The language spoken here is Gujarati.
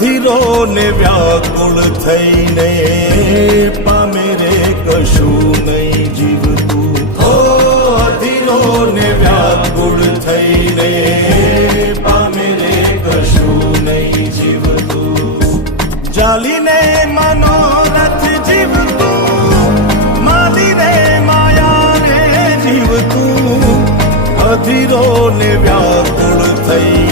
અધીરો ને વ્યાકુળ થઈને પામે રે કશું નહીં જીવતું. ઓ અધીરો ને વ્યાકુળ થઈને પામે રે કશું નહીં જીવતું. ચાલીને મનોરથ જીવતું, માલીને માયાને જીવતું. અધીરો ને વ્યાકુળ થઈ